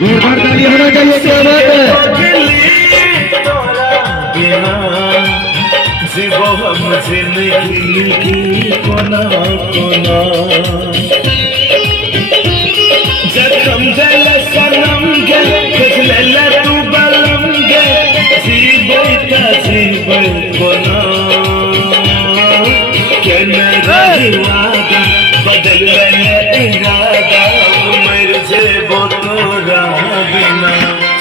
जोरदार ताली होना चाहिए। क्या बात है। जीवो हम जिंदगी की कोना कोना जखम दिल सनम गे खुजले तू बलम गे जीवो का जीवो कोना के मेरा इरादा बदल ले इरादा मर जेबो तोरा बिना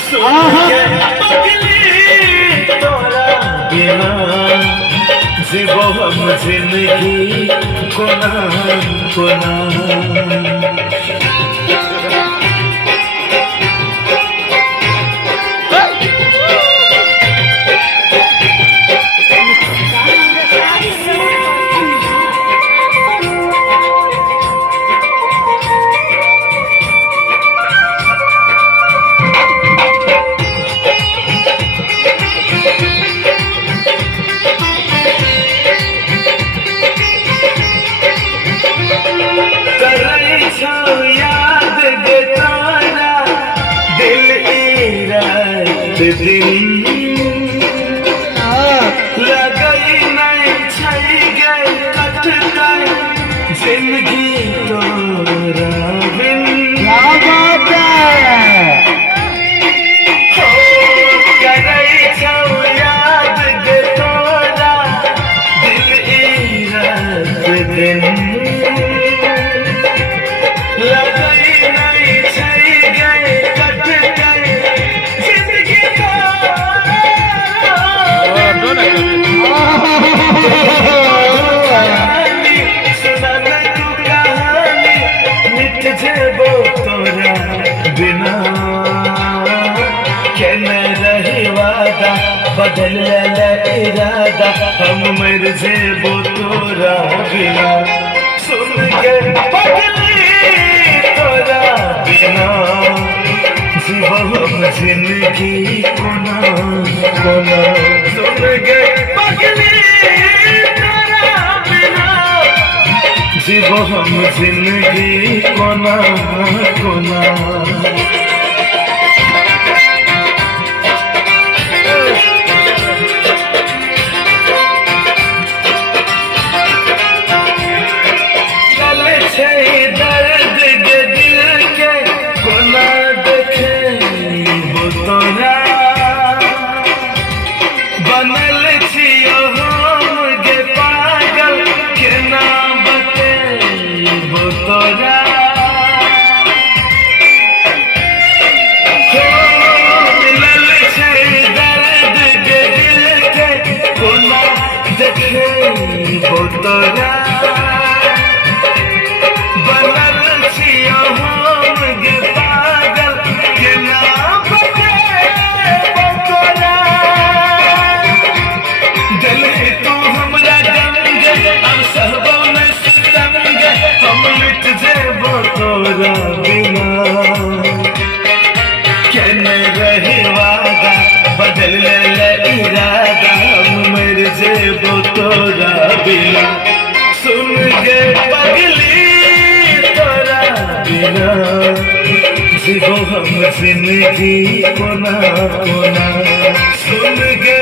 सुन के पगली तोरा बिना जीवो हम जिंदगी कोना कोना याद गे तारा दिल दिन लगई नहीं छई गए कट गए जिंदगी तोरा बिन क्या बात है। हो करई छौ याद गे तोरा दिल दिन लगई नहीं छई गए कट गए जिंदगी सुनल तू कहानी मिट जेबो तोरा बिना के न रही वादा बदल ले इरादा हम मर जेबो तोरा बिना सुन के पगली तोरा बिना जीवो हम जिंदगी कोना कोना सुन के पगली तोरा बिना जीवो हम जिंदगी कोना कोना दर्द के दिल के कोना देखे वो तोरा बनल छियो हम गे पागल के ना बते वो तोरा मिलल छै दर्द के दिल के कोना देखे वो तोरा तोरा बिना के न रही वादा बदल ले इरादा हम मर जेबो तोरा बिना सुन गे पगली तोरा बिना जीवो हम जिंदगी कोना कोना सुन गे